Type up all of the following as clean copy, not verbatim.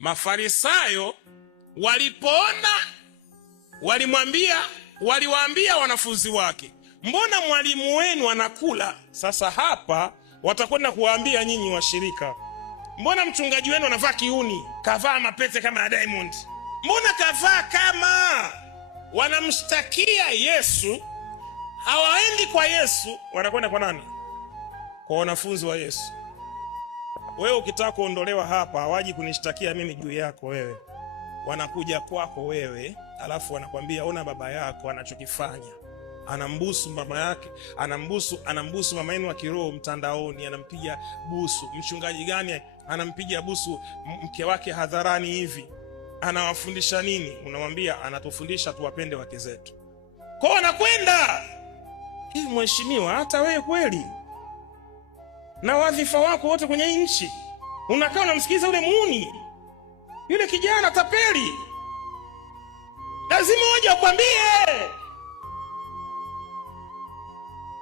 Mafarisayo walipoona waliwaambia wanafunzi wake, mbona mwalimu wenu anakula? Sasa hapa watakwenda kuwaambia nyinyi washirika, mbona mchungaji wenu anavaa kiuni, kavaa mapete kama ya Diamond, mbona kavaa kama? Wanamshtakia Yesu. Hawaendi kwa Yesu, wanakwenda kwa nani? Kwa wanafunzi wa Yesu. Wewe ukitaka kuondolewa hapa, hawaji kunishtakia mimi juu yako wewe, wanakuja kwako wewe, alafu wanakwambia ona baba yako anachokifanya. Anambusu mama yake, anambusu mama yenu wa kiroho mtandaoni, anampiga busu. Mchungaji gani anampiga busu mke wake hadharani hivi? Anawafundisha nini? Unamwambia anatufundisha tuwapende wake zetu. Kwa wanakwenda hivi, mheshimiwa, hata wewe kweli na wadhifa wako wote kwenye nchi unakaa unamsikiliza yule muuni, yule kijana tapeli, lazima waje wakwambie.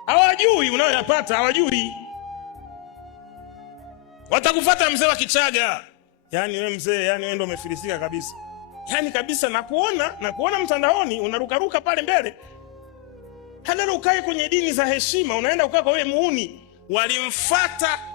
Hawajui unayoyapata, hawajui. Watakufuata mzee wa Kichaga. Yani wewe mzee, yani wewe ndio umefilisika kabisa. Yani kabisa, na kuona mtandaoni unarukaruka pale mbele. Halalo ukae kwenye dini za heshima, unaenda ukaa kwa wewe muuni.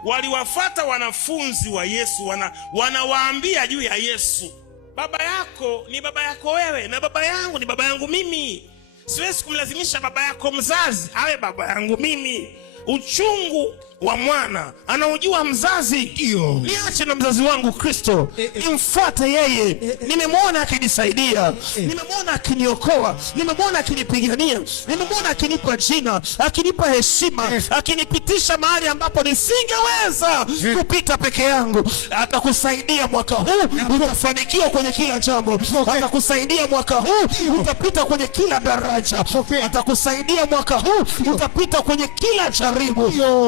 Waliwafata wanafunzi wa Yesu, wanawaambia juu ya Yesu. Baba yako ni baba yako wewe, na baba yangu ni baba yangu mimi. Siwezi kumlazimisha baba yako mzazi awe baba yangu mimi. Uchungu wa mwana anaujua mzazi. Niache na mzazi wangu Kristo, nimfuate yeye. Nimemwona akinisaidia, nimemwona akiniokoa, nimemwona akinipigania, nimemwona akinipa jina, akinipa heshima, akinipitisha mahali ambapo nisingeweza kupita peke yangu. Atakusaidia mwaka huu, utafanikiwa kwenye kila jambo. Atakusaidia mwaka huu, utapita kwenye kila daraja. Atakusaidia mwaka huu, utapita kwenye kila jaribu.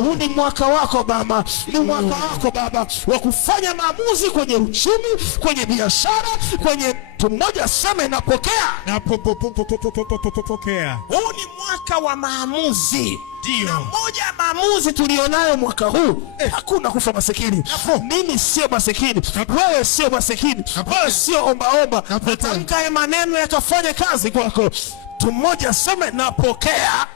Huu ni mwaka wako baba, ni mwaka wako baba wa kufanya maamuzi kwenye uchumi, kwenye biashara, kwenye mmoja sema napokea. Huu ni mwaka wa maamuzi. Na moja ya maamuzi tulionayo mwaka huu, hakuna kufa masikini. Mimi sio masikini, wewe sio masikini, wewe sio ombaomba. Natamka ya maneno yakafanya kazi kwako. Mmoja sema napokea.